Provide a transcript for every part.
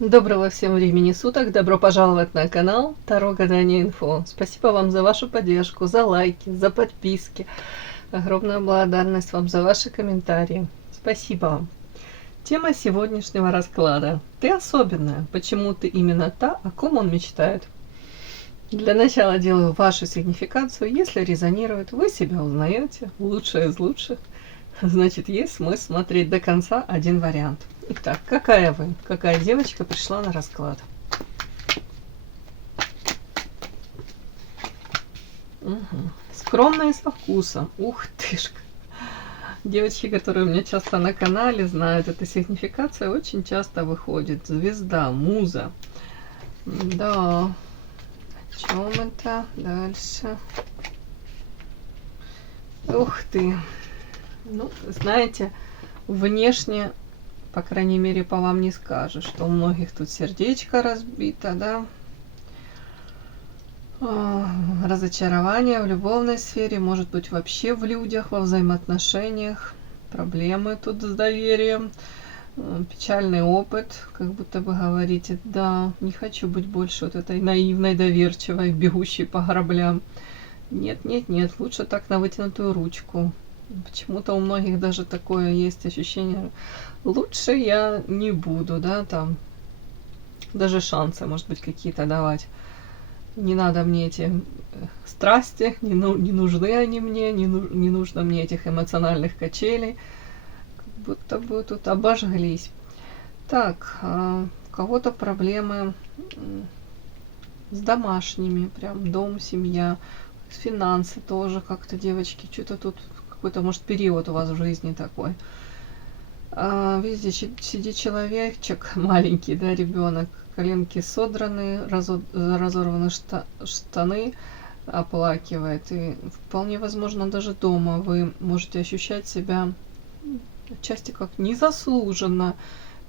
Доброго всем времени суток, добро пожаловать на канал Таро Гадание Инфо. Спасибо вам за вашу поддержку, за лайки, за подписки. Огромная благодарность вам за ваши комментарии. Спасибо вам. Тема сегодняшнего расклада. Ты особенная. Почему ты именно та, о ком он мечтает? Для начала делаю вашу сигнификацию. Если резонирует, вы себя узнаете. Лучшее из лучших. Значит, есть смысл смотреть до конца один вариант. Итак, какая вы? Какая девочка пришла на расклад? Скромная и со вкусом. Ух тышка. Девочки, которые у меня часто на канале знают, эта сигнификация очень часто выходит. Звезда, муза. Да. О чем это? Дальше. Ух ты. Ну, знаете, внешне, по крайней мере, по вам не скажешь, что у многих тут сердечко разбито, да? Разочарование в любовной сфере, может быть, вообще в людях, во взаимоотношениях, проблемы тут с доверием, печальный опыт, как будто бы говорите, да, не хочу быть больше вот этой наивной, доверчивой, бегущей по граблям. Нет, нет, нет, лучше так на вытянутую ручку. Почему-то у многих даже такое есть ощущение, лучше я не буду, да, там, даже шансы, может быть, какие-то давать. Не надо мне эти страсти, не нужны они мне, не нужно мне этих эмоциональных качелей. Как будто бы тут обожглись. Так, у кого-то проблемы с домашними, прям дом, семья, финансы тоже как-то, девочки, что-то тут какой-то, может, период у вас в жизни такой. Видите, сидит человечек маленький, да, ребенок, коленки содраны, разорваны штаны, оплакивает. И вполне возможно, даже дома вы можете ощущать себя отчасти как незаслуженно,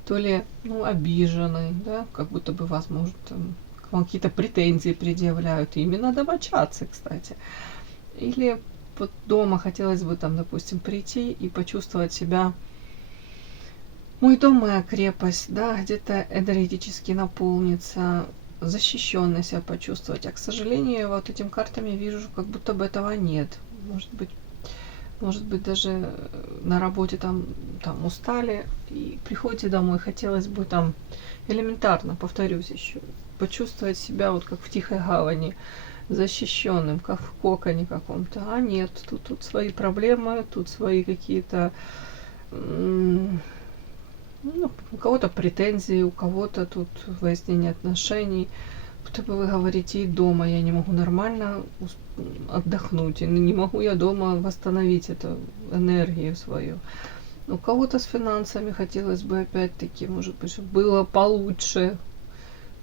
то ли, ну, обиженный, да, как будто бы вас, может, к вам какие-то претензии предъявляют. И именно домочадцы, кстати. Или вот дома хотелось бы там, допустим, прийти и почувствовать себя, мой дом, моя крепость, да, где-то энергетически наполниться, защищенно себя почувствовать. А, к сожалению, вот этим картами вижу, как будто бы этого нет. Может быть, даже на работе там устали и приходите домой, хотелось бы там элементарно, повторюсь еще, почувствовать себя вот как в тихой гавани, защищенным, как в коконе каком-то. А нет, тут свои проблемы, тут свои какие-то, ну, у кого-то претензии, у кого-то тут выяснение отношений. Будто бы вы говорите, и дома я не могу нормально отдохнуть, и не могу я дома восстановить эту энергию свою. У кого-то с финансами хотелось бы опять-таки, может быть, чтобы было получше,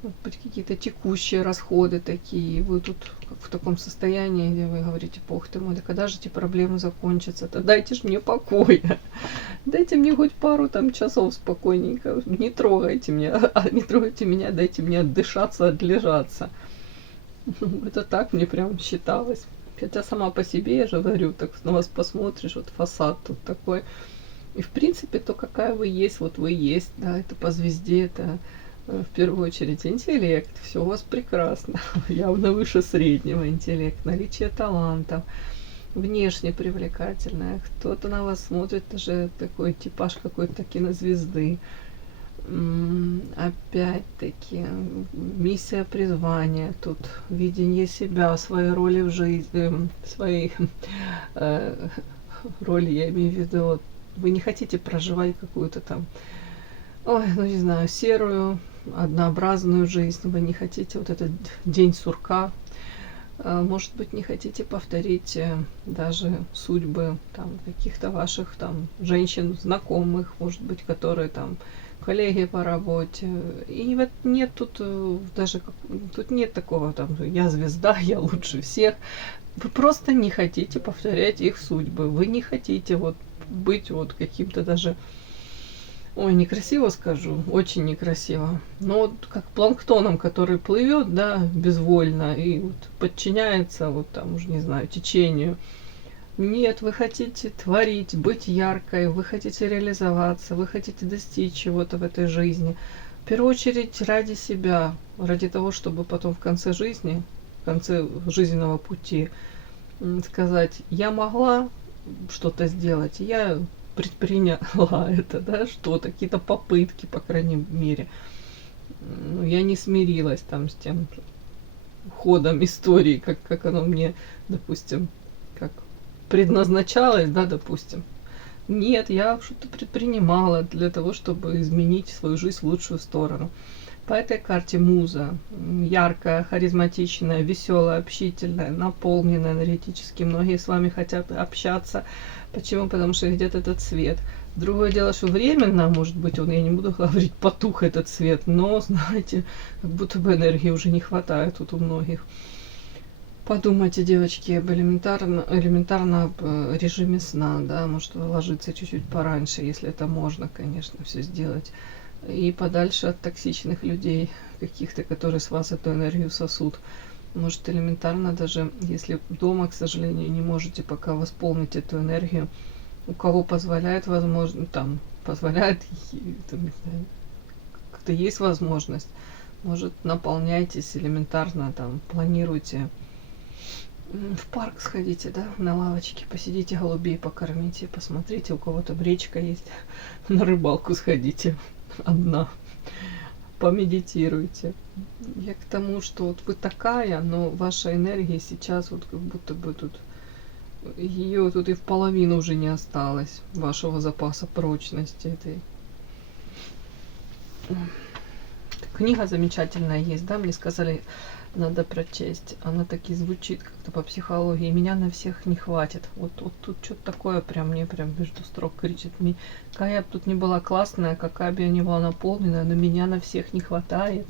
может быть, какие-то текущие расходы такие. Вы тут как в таком состоянии, где вы говорите, бог ты мой, да когда же эти проблемы закончатся-то? Дайте же мне покоя. Дайте мне хоть пару там часов спокойненько. Не трогайте меня, не трогайте меня, дайте мне отдышаться, отлежаться. Это так мне прям считалось. Хотя сама по себе, я же говорю, так на вас посмотришь, вот фасад тут такой. И в принципе, то, какая вы есть, вот вы есть, да, это по звезде, это в первую очередь интеллект, все у вас прекрасно, явно выше среднего интеллект, наличие талантов, внешне привлекательная, кто-то на вас смотрит, даже такой типаж какой-то кинозвезды. Опять-таки, миссия призвания, тут видение себя, своей роли в жизни, своей роли, я имею в виду, вы не хотите проживать какую-то там, ой, ну не знаю, серую, однообразную жизнь, вы не хотите вот этот день сурка, может быть, не хотите повторить даже судьбы там каких-то ваших там женщин, знакомых, может быть, которые там коллеги по работе. И вот нет тут даже, тут нет такого там, я звезда, я лучше всех. Вы просто не хотите повторять их судьбы. Вы не хотите вот быть вот каким-то даже, ой, некрасиво скажу, очень некрасиво. Но вот как планктоном, который плывет, да, безвольно и вот подчиняется вот там, уже не знаю, течению. Нет, вы хотите творить, быть яркой, вы хотите реализоваться, вы хотите достичь чего-то в этой жизни. первую очередь ради себя, ради того, чтобы потом в конце жизни, в конце жизненного пути сказать, я могла что-то сделать, я предприняла это, да, что-то, какие-то попытки, по крайней мере. Ну, я не смирилась там с тем ходом истории, как оно мне, допустим, как предназначалось, да, допустим. Нет, я что-то предпринимала для того, чтобы изменить свою жизнь в лучшую сторону. По этой карте муза. Яркая, харизматичная, веселая, общительная, наполненная энергетически. Многие с вами хотят общаться. Почему? Потому что видят этот цвет. Другое дело, что временно, может быть, он, я не буду говорить, потух этот цвет, но, знаете, как будто бы энергии уже не хватает тут у многих. Подумайте, девочки, об элементарно об режиме сна, да, может ложиться чуть-чуть пораньше, если это можно, конечно, все сделать. И подальше от токсичных людей, каких-то, которые с вас эту энергию сосут. Может, элементарно даже, если дома, к сожалению, не можете пока восполнить эту энергию, у кого позволяет, возможно, там, позволяет, как-то есть возможность, может, наполняйтесь элементарно, там, планируйте. В парк сходите, да, на лавочке, посидите, голубей покормите, посмотрите, у кого-то речка есть, на рыбалку сходите одна, помедитируйте. Я к тому, что вот вы такая, но ваша энергия сейчас вот как будто бы тут, ее тут и в половину уже не осталось, вашего запаса прочности этой. Книга замечательная есть, да, мне сказали, надо прочесть. Она так и звучит как-то по психологии. Меня на всех не хватит. Вот тут что-то такое прям мне прям между строк кричит. Какая бы тут ни была классная, какая бы я ни была наполненная, но меня на всех не хватает.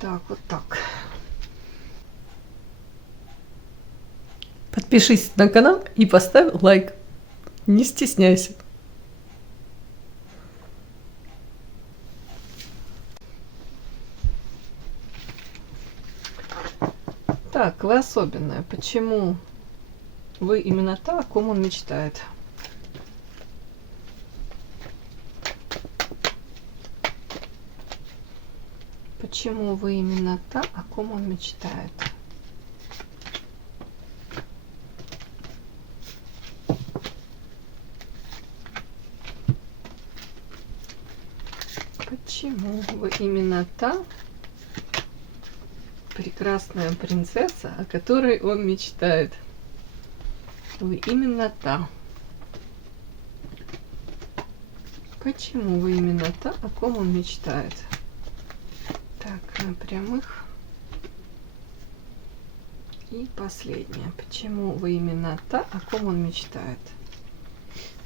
Так, вот так. Подпишись на канал и поставь лайк. Не стесняйся. Так, вы особенная. Почему вы именно та, о ком он мечтает? Почему вы именно та, о ком он мечтает? Почему вы именно та прекрасная принцесса, о которой он мечтает? Вы именно та. Почему вы именно та, о ком он мечтает? Так, на прямых. И последнее. Почему вы именно та, о ком он мечтает?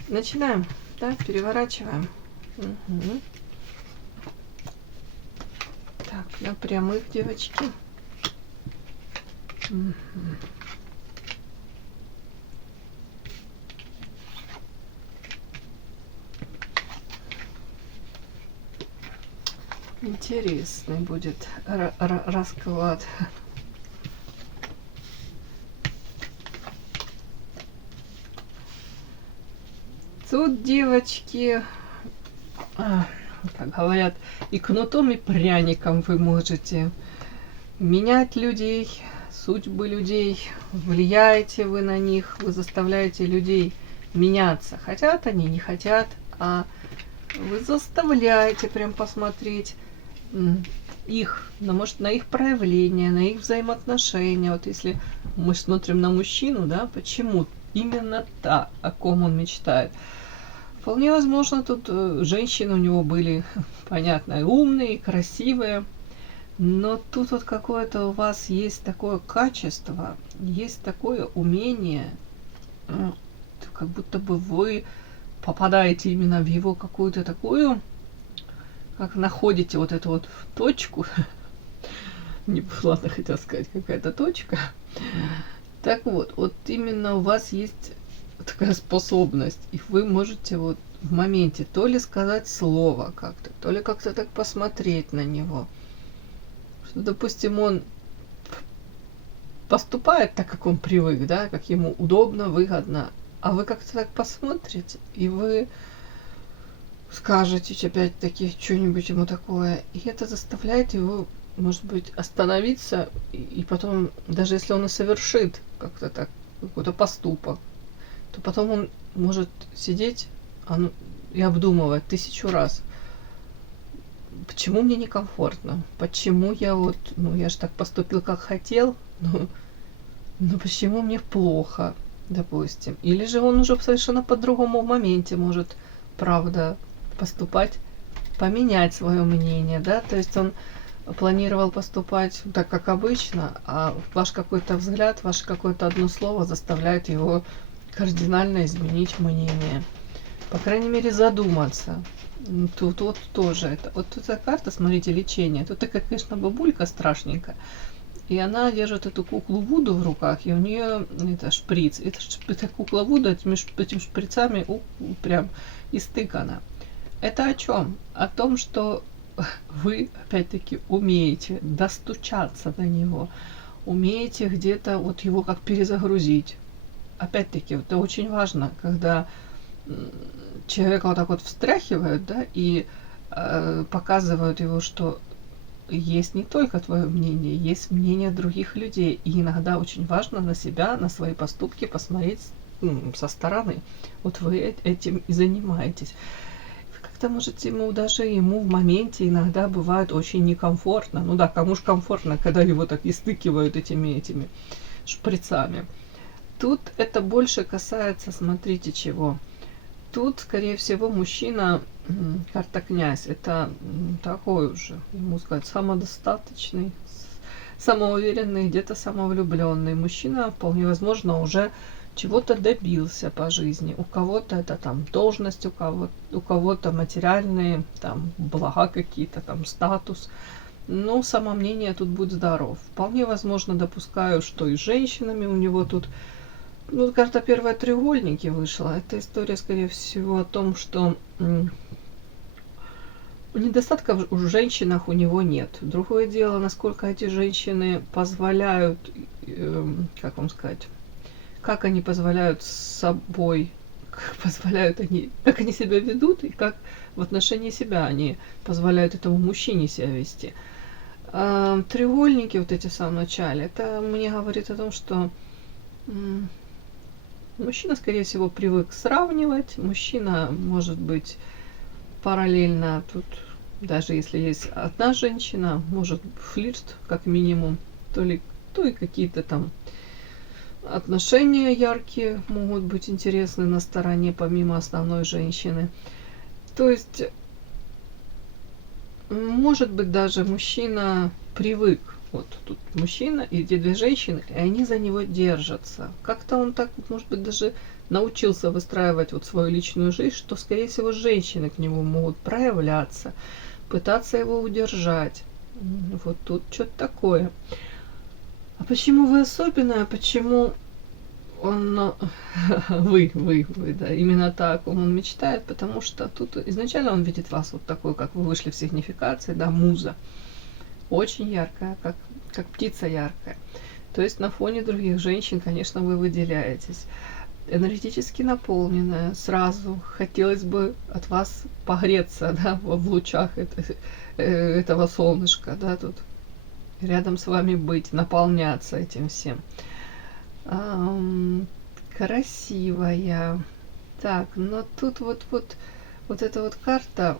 Начинаем. Да, переворачиваем. Угу. Так, на прямых, девочки. Угу. Интересный будет расклад. Тут, девочки, как говорят, и кнутом, и пряником вы можете менять людей, судьбы людей, влияете вы на них, вы заставляете людей меняться. Хотят они, не хотят, а вы заставляете прям посмотреть их, может, на их проявления, на их взаимоотношения. Вот если мы смотрим на мужчину, да, почему именно та, о ком он мечтает. Вполне возможно, тут женщины у него были, понятно, умные, красивые, но тут вот какое-то у вас есть такое качество, есть такое умение, как будто бы вы попадаете именно в его какую-то такую, как находите вот эту вот точку, не ладно, хотела сказать, какая-то точка. Так вот, вот именно у вас есть такая способность, и вы можете вот в моменте то ли сказать слово как-то, то ли как-то так посмотреть на него, что, допустим, он поступает так, как он привык, да, как ему удобно, выгодно, а вы как-то так посмотрите, и вы скажете опять-таки что-нибудь ему такое, и это заставляет его, может быть, остановиться, и потом, даже если он и совершит как-то так какой-то поступок, то потом он может сидеть и обдумывать 1000 раз, почему мне некомфортно, почему я вот, я же так поступил, как хотел, но почему мне плохо, допустим. Или же он уже совершенно по-другому в моменте может, правда, поступать, поменять свое мнение, да, то есть он планировал поступать так, как обычно, а ваш какой-то взгляд, ваше какое-то одно слово заставляет его кардинально изменить мнение. По крайней мере, задуматься. Тут вот тоже это. Вот эта карта, смотрите, лечение. Тут такая, конечно, бабулька страшненькая. И она держит эту куклу Вуду в руках, и у нее это шприц. Эта кукла Вуду этими шприцами прям истыкана. Это о чем? О том, что вы, опять-таки, умеете достучаться до него, умеете где-то вот его как перезагрузить. Опять-таки, это очень важно, когда человека вот так вот встряхивают, да, и показывают его, что есть не только твое мнение, есть мнение других людей. И иногда очень важно на себя, на свои поступки посмотреть со стороны. Вот вы этим и занимаетесь. Вы как-то можете ему в моменте иногда бывает очень некомфортно. Ну да, кому ж комфортно, когда его так истыкивают этими шприцами. Тут это больше касается, смотрите, чего. Тут, скорее всего, мужчина, карта князь, это такой уже, ему сказать, самодостаточный, самоуверенный, где-то самовлюбленный. Мужчина, вполне возможно, уже чего-то добился по жизни. У кого-то это там должность, у кого-то материальные там блага какие-то, там статус. Но самомнение тут будет здоров. Вполне возможно, допускаю, что и с женщинами у него тут. Карта первая треугольники вышла. Это история, скорее всего, о том, что недостатков в женщинах у него нет. Другое дело, насколько эти женщины позволяют, как вам сказать, как они позволяют с собой, как они себя ведут, и как в отношении себя они позволяют этому мужчине себя вести. Треугольники вот эти в самом начале, это мне говорит о том, что мужчина, скорее всего, привык сравнивать. Мужчина, может быть, параллельно тут, даже если есть одна женщина, может флирт, как минимум, то и какие-то там отношения яркие могут быть интересны на стороне, помимо основной женщины. То есть, может быть, даже мужчина привык. Вот тут мужчина и эти две женщины, и они за него держатся. Как-то он так, может быть, даже научился выстраивать вот свою личную жизнь, что, скорее всего, женщины к нему могут проявляться, пытаться его удержать. Вот тут что-то такое. А почему вы особенная? Почему он, вы, да, именно так он мечтает? Потому что тут изначально он видит вас вот такой, как вы вышли в сигнификации, да, муза. Очень яркая, как птица яркая. То есть на фоне других женщин, конечно, вы выделяетесь. Энергетически наполненная. Сразу хотелось бы от вас погреться, да, в лучах этого солнышка, да, тут рядом с вами быть, наполняться этим всем. Красивая. Так, но тут вот эта вот карта,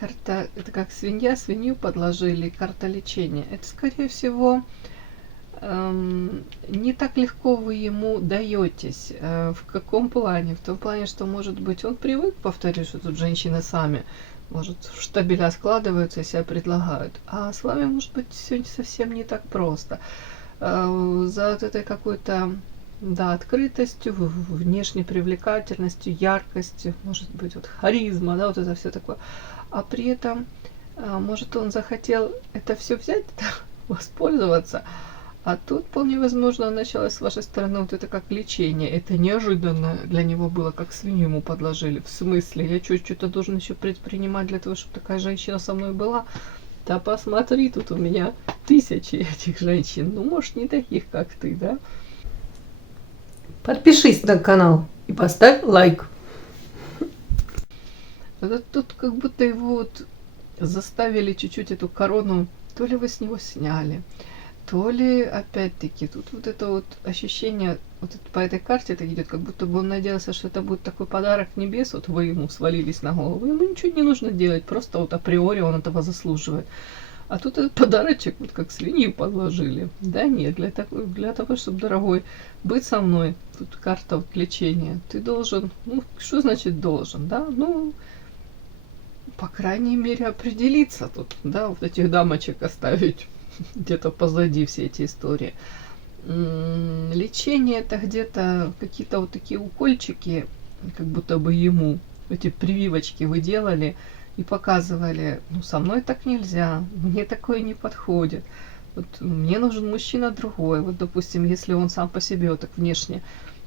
это как свинью подложили, карта лечения. Это, скорее всего, не так легко вы ему даетесь. В каком плане? В том плане, что, может быть, он привык, повторюсь, что тут женщины сами, может, в штабеля складываются и себя предлагают. А с вами, может быть, сегодня совсем не так просто. За вот этой какой-то, да, открытостью, внешней привлекательностью, яркостью, может быть, вот харизма, да, вот это все такое. А при этом, может, он захотел это все взять, воспользоваться, а тут, вполне возможно, началось с вашей стороны вот это как лечение. Это неожиданно для него было, как свинью ему подложили. В смысле? Я что-то должен еще предпринимать для того, чтобы такая женщина со мной была? Да посмотри, тут у меня 1000 этих женщин. Ну, может, не таких, как ты, да? Подпишись на канал и поставь лайк. Это тут как будто его вот заставили чуть-чуть эту корону, то ли вы с него сняли, то ли опять-таки тут вот это вот ощущение, вот по этой карте это идет, как будто бы он надеялся, что это будет такой подарок небес, вот вы ему свалились на голову, ему ничего не нужно делать, просто вот априори он этого заслуживает. А тут этот подарочек, вот как свинью подложили. Да нет, для того, чтобы, дорогой, быть со мной, тут карта вот лечения, ты должен, ну, что значит должен, да, ну, по крайней мере, определиться тут, да, вот этих дамочек оставить где-то позади все эти истории. Лечение это где-то какие-то вот такие укольчики, как будто бы ему эти прививочки вы делали и показывали, ну, со мной так нельзя, мне такое не подходит. Вот мне нужен мужчина другой. Вот, допустим, если он сам по себе вот так внешне,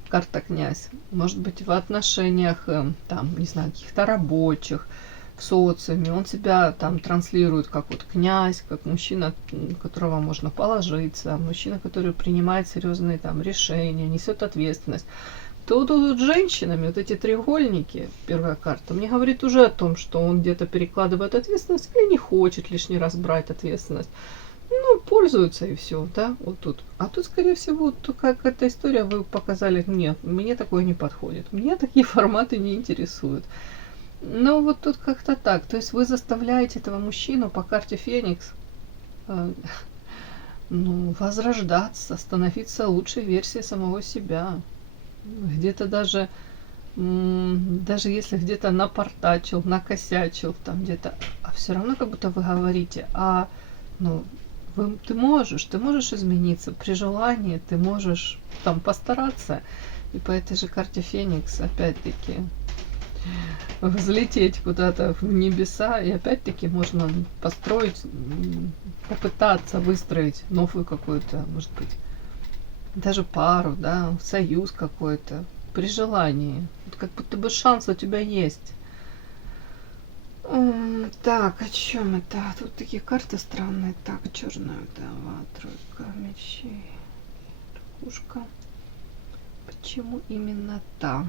карта князь, может быть, в отношениях, там, не знаю, каких-то рабочих, в социуме, он себя там транслирует как вот князь, как мужчина, которого можно положиться, мужчина, который принимает серьезные там решения, несет ответственность. То тут женщинами, вот эти треугольники, первая карта, мне говорит уже о том, что он где-то перекладывает ответственность или не хочет лишний раз брать ответственность. Ну, пользуются и все, да, вот тут. А тут, скорее всего, вот как эта история вы показали, нет, мне такое не подходит, меня такие форматы не интересуют. Ну, вот тут как-то так. То есть вы заставляете этого мужчину по карте Феникс ну, возрождаться, становиться лучшей версией самого себя. Где-то даже если где-то напортачил, накосячил, там где-то, а все равно как будто вы говорите, ну, ты можешь измениться при желании, ты можешь там постараться. И по этой же карте Феникс, опять-таки, взлететь куда-то в небеса, и опять-таки можно построить, попытаться выстроить новую какую-то, может быть, даже пару, да, союз какой-то, при желании. Вот как будто бы шанс у тебя есть. Так, о чем это? Тут такие карты странные. Так, черная вдова, тройка мечей, ракушка. Почему именно та?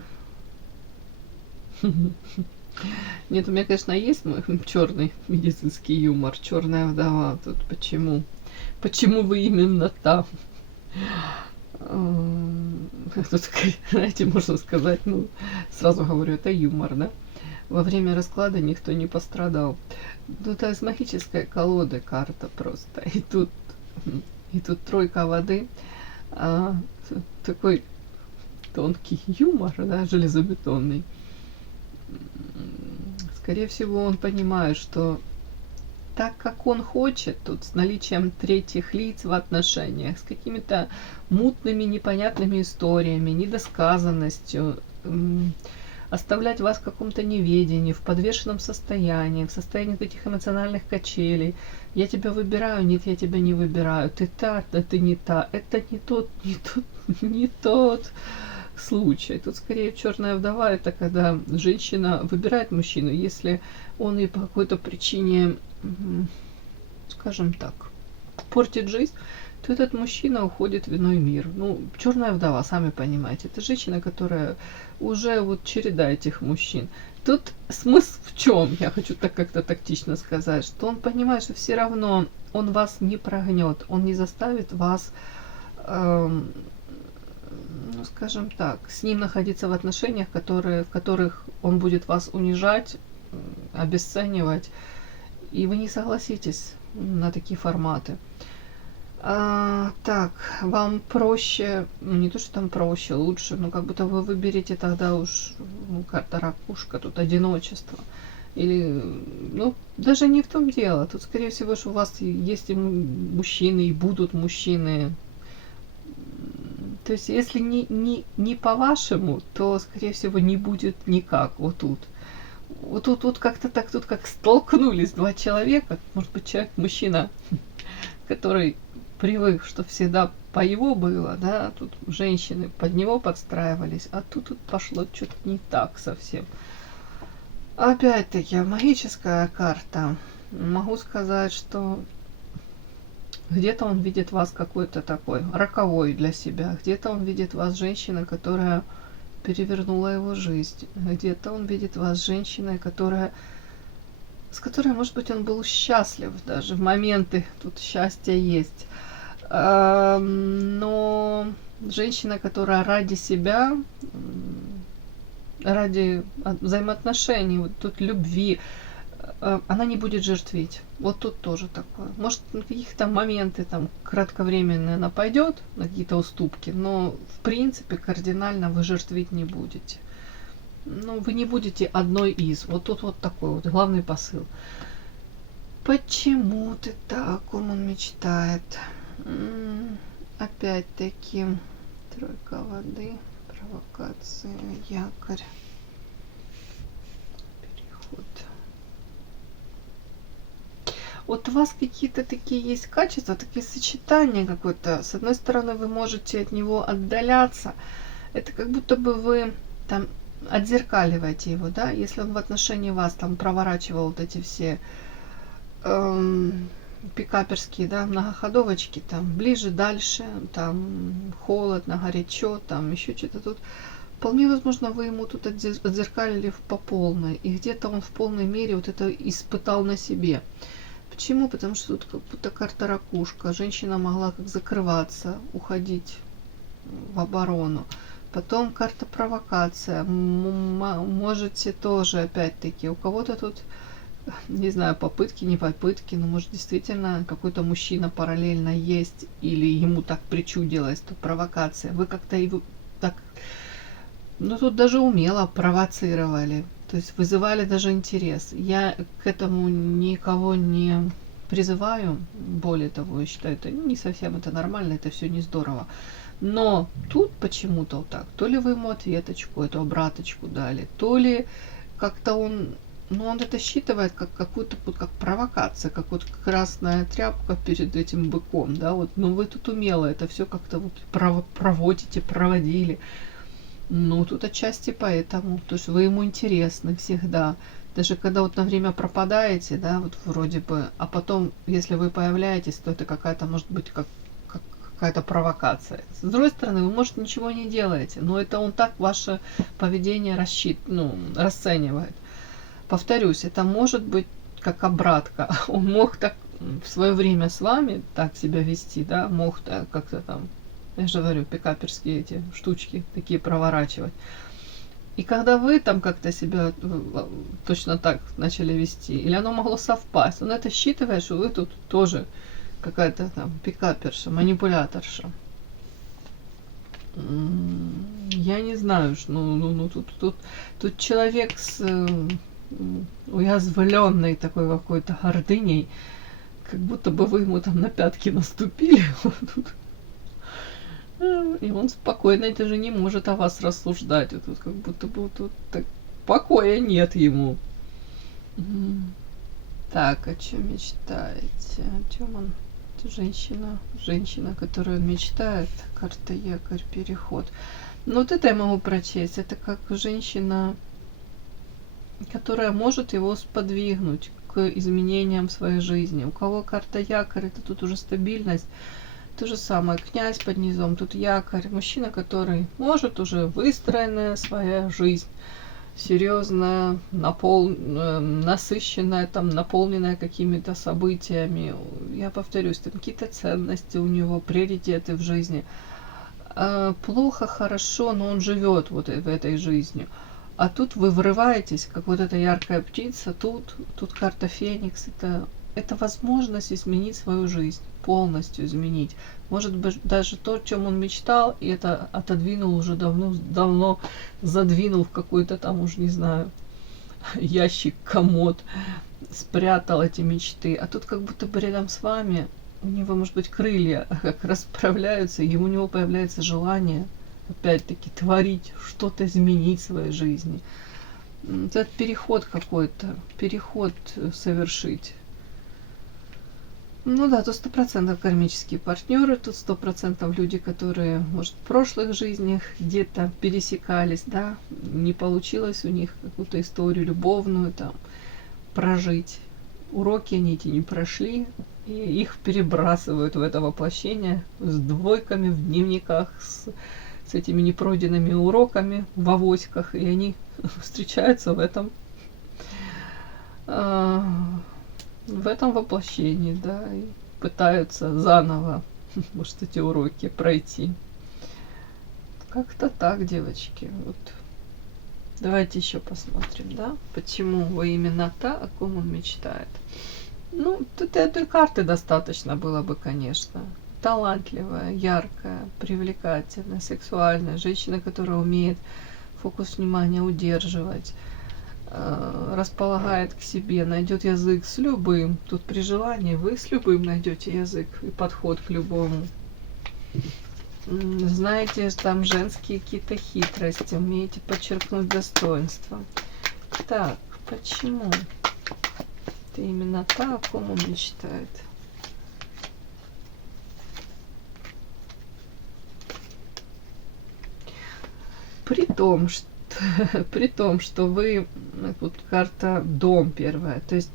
Нет, у меня, конечно, есть мой черный медицинский юмор. Черная вдова. Тут почему? Почему вы именно та? Тут, знаете, можно сказать, ну, сразу говорю, это юмор, да? Во время расклада никто не пострадал. Ну, это из магической колоды карта просто. И тут тройка воды. Такой тонкий юмор, да, железобетонный. Скорее всего, он понимает, что так как он хочет, тут с наличием третьих лиц в отношениях, с какими-то мутными, непонятными историями, недосказанностью, оставлять вас в каком-то неведении, в подвешенном состоянии, в состоянии таких эмоциональных качелей. Я тебя выбираю, нет, я тебя не выбираю. Ты та, да ты не та. Это не тот случай. Тут скорее черная вдова, это когда женщина выбирает мужчину, если он ей по какой-то причине, скажем так, портит жизнь, то этот мужчина уходит в иной мир. Ну, черная вдова, сами понимаете, это женщина, которая уже вот череда этих мужчин. Тут смысл в чем? Я хочу так как-то тактично сказать, что он понимает, что все равно он вас не прогнет, он не заставит вас, ну, скажем так, с ним находиться в отношениях, в которых он будет вас унижать, обесценивать, и вы не согласитесь на такие форматы. Так, вам проще, ну, не то, что там проще, лучше, но как будто вы выберете тогда уж, ну, карта ракушка, тут одиночество. Или, ну, даже не в том дело. Тут, скорее всего, что у вас есть и мужчины, и будут мужчины. То есть, если не по-вашему, то, скорее всего, не будет никак вот тут. Вот тут как-то так, тут как столкнулись два человека. Может быть, человек, мужчина, который привык, что всегда по его было, да, тут женщины под него подстраивались, а тут пошло что-то не так совсем. Опять-таки, магическая карта. Могу сказать, что где-то он видит вас какой-то такой роковой для себя, где-то он видит вас женщина, которая перевернула его жизнь. Где-то он видит вас женщиной, с которой, может быть, он был счастлив даже в моменты, тут счастье есть. Но женщина, которая ради себя, ради взаимоотношений, вот тут любви, она не будет жертвить. Вот тут тоже такое. Может, на каких-то моменты там кратковременные она пойдет на какие-то уступки, но в принципе кардинально вы жертвить не будете. Ну, вы не будете одной из. Вот тут вот такой вот главный посыл. Почему ты так? Он мечтает. Опять-таки тройка воды, провокация, якорь, переход. Вот у вас какие-то такие есть качества, такие сочетания какое-то. С одной стороны, вы можете от него отдаляться. Это как будто бы вы там отзеркаливаете его, да? Если он в отношении вас там проворачивал вот эти все пикаперские, да, многоходовочки, там ближе, дальше, там холодно, горячо, там еще что-то тут. Вполне возможно, вы ему тут отзеркалили по полной, и где-то он в полной мере вот это испытал на себе. Почему? Потому что тут как будто карта ракушка. Женщина могла как закрываться, уходить в оборону. Потом карта провокация. Можете тоже, опять-таки, у кого-то тут, не знаю, попытки, не попытки, но может действительно какой-то мужчина параллельно есть, или ему так причудилось, то провокация. Вы как-то его так, ну тут даже умело провоцировали, то есть вызывали даже интерес. Я к этому никого не призываю, более того, я считаю, это не совсем это нормально, это все не здорово. Но тут почему-то вот так, то ли вы ему ответочку, эту обраточку дали, то ли как-то он, ну, он это считывает как какую-то, как провокация, как вот красная тряпка перед этим быком, да, вот, ну, вы тут умело это все как-то вот проводили. Ну, тут отчасти поэтому, то есть вы ему интересны всегда. Даже когда вот на время пропадаете, да, вот вроде бы, а потом, если вы появляетесь, то это какая-то, может быть, какая-то провокация. С другой стороны, вы, может, ничего не делаете, но это он так ваше поведение расценивает. Повторюсь, это может быть как обратка. Он мог так в свое время с вами так себя вести, да, мог так как-то там, я же говорю, пикаперские эти штучки такие проворачивать. И когда вы там как-то себя точно так начали вести, или оно могло совпасть, он это считывает, что вы тут тоже какая-то там пикаперша, манипуляторша. Я не знаю, тут человек с уязвленной такой какой-то гордыней, как будто бы вы ему там на пятки наступили. И он спокойно даже не может о вас рассуждать. И тут как будто бы тут так покоя нет ему. Так, о чем мечтаете? О чем он? Женщина, которую он мечтает. Карта якорь, переход. Ну вот это я могу прочесть. Это как женщина, которая может его сподвигнуть к изменениям в своей жизни. У кого карта якорь, это тут уже стабильность. То же самое, князь под низом, тут якорь. Мужчина, который может уже выстроенная своя жизнь, серьезная, насыщенная, там, наполненная какими-то событиями. Я повторюсь, там какие-то ценности у него, приоритеты в жизни. Плохо, хорошо, но он живет вот в этой жизнью. А тут вы врываетесь, как вот эта яркая птица, тут карта Феникс, это возможность изменить свою жизнь, полностью изменить. Может быть, даже то, о чем он мечтал, и это отодвинул уже давно задвинул в какой-то там, уж не знаю, ящик, комод, спрятал эти мечты. А тут как будто бы рядом с вами у него, может быть, крылья как расправляются, и у него появляется желание, опять-таки, творить, что-то изменить в своей жизни. Этот переход какой-то, переход совершить. Ну да, тут 100% кармические партнеры, тут 100% люди, которые, может, в прошлых жизнях где-то пересекались, да, не получилось у них какую-то историю любовную там прожить. Уроки они эти не прошли, и их перебрасывают в это воплощение с двойками в дневниках, с этими непройденными уроками в авоськах, и они встречаются в этом воплощении, да, и пытаются заново, может, эти уроки пройти. Как-то так, девочки. Вот. Давайте еще посмотрим, да, почему вы именно та, о ком он мечтает. Ну, тут этой карты достаточно было бы, конечно. Талантливая, яркая, привлекательная, сексуальная женщина, которая умеет фокус внимания удерживать, располагает к себе, найдет язык с любым. Тут при желании вы с любым найдете язык и подход к любому. Знаете, там женские какие-то хитрости, умеете подчеркнуть достоинство. Так, почему ты именно та, о ком он мечтает? При том, что вы, вот карта дом первая, то есть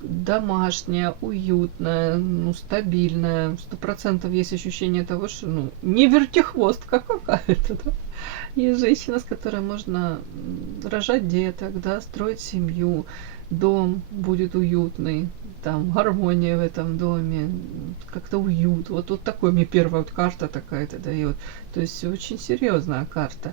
домашняя, уютная, ну, стабильная, 100% есть ощущение того, что, ну, не вертихвостка какая-то, да? Есть женщина, с которой можно рожать деток, да, строить семью, дом будет уютный, там гармония в этом доме, как-то уют. Вот такой мне первая вот карта такая-то дает. То есть очень серьезная карта.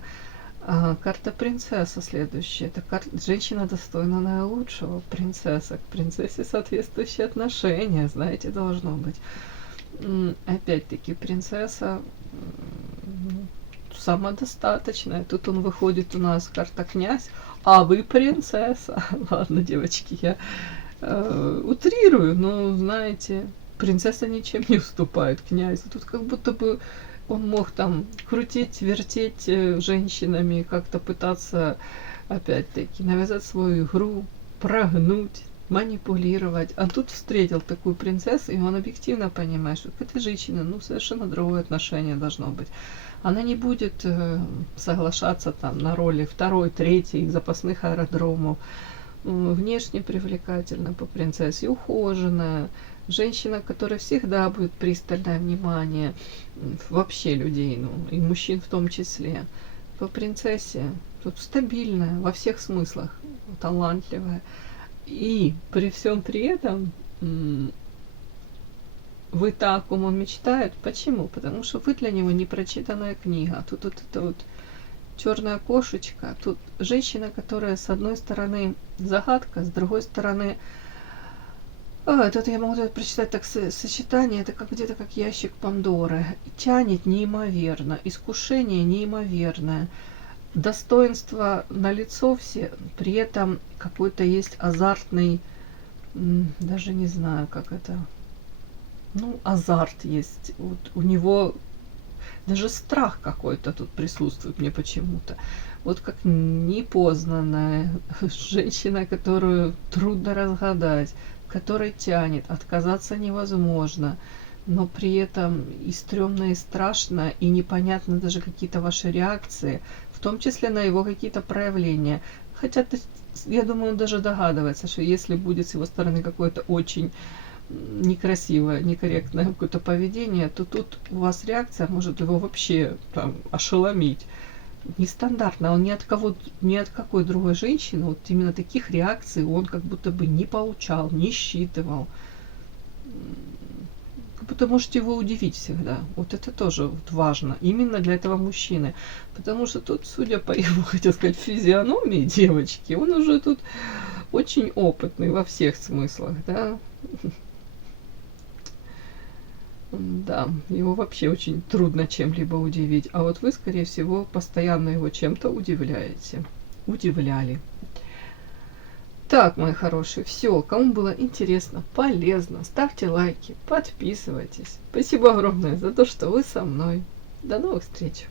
Карта принцесса следующая. Это женщина достойна наилучшего. Принцесса. К принцессе соответствующие отношения, знаете, должно быть. Опять-таки, принцесса самодостаточная. Тут он выходит у нас карта князь, а вы принцесса. Ладно, девочки, я утрирую, но, знаете, принцесса ничем не уступает князю. Тут как будто бы он мог там крутить, вертеть женщинами, как-то пытаться, опять-таки, навязать свою игру, прогнуть, манипулировать. А тут встретил такую принцессу, и он объективно понимает, что к этой женщине, ну, совершенно другое отношение должно быть. Она не будет соглашаться там на роли второй, третьей запасных аэродромов. Внешне привлекательна по принцессе, ухоженная. Женщина, которая всегда будет пристальное внимание вообще людей, ну, и мужчин в том числе. По принцессе тут стабильная во всех смыслах, талантливая. И при всем при этом вы та, о ком он мечтает. Почему? Потому что вы для него непрочитанная книга. Тут вот это вот черная кошечка. Тут женщина, которая с одной стороны загадка, с другой стороны... Тут я могу прочитать так сочетание, это как где-то как ящик Пандоры. Тянет неимоверно, искушение неимоверное, достоинство налицо все, при этом какой-то есть азартный, даже не знаю, как это, ну, азарт есть. Вот у него даже страх какой-то тут присутствует мне почему-то. Вот как непознанная женщина, которую трудно разгадать, которой тянет, отказаться невозможно, но при этом и стрёмно, и страшно, и непонятно даже какие-то ваши реакции, в том числе на его какие-то проявления. Хотя, я думаю, он даже догадывается, что если будет с его стороны какое-то очень некрасивое, некорректное какое-то поведение, то тут у вас реакция может его вообще там ошеломить. Нестандартно, он ни от какой другой женщины, вот именно таких реакций он как будто бы не получал, не считывал. Как будто можете его удивить всегда. Вот это тоже вот важно, именно для этого мужчины. Потому что тут, судя по его, хотел сказать, физиономии девочки, он уже тут очень опытный во всех смыслах, да. Да, его вообще очень трудно чем-либо удивить. А вот вы, скорее всего, постоянно его чем-то удивляете. Удивляли. Так, мои хорошие, все. Кому было интересно, полезно, ставьте лайки, подписывайтесь. Спасибо огромное за то, что вы со мной. До новых встреч!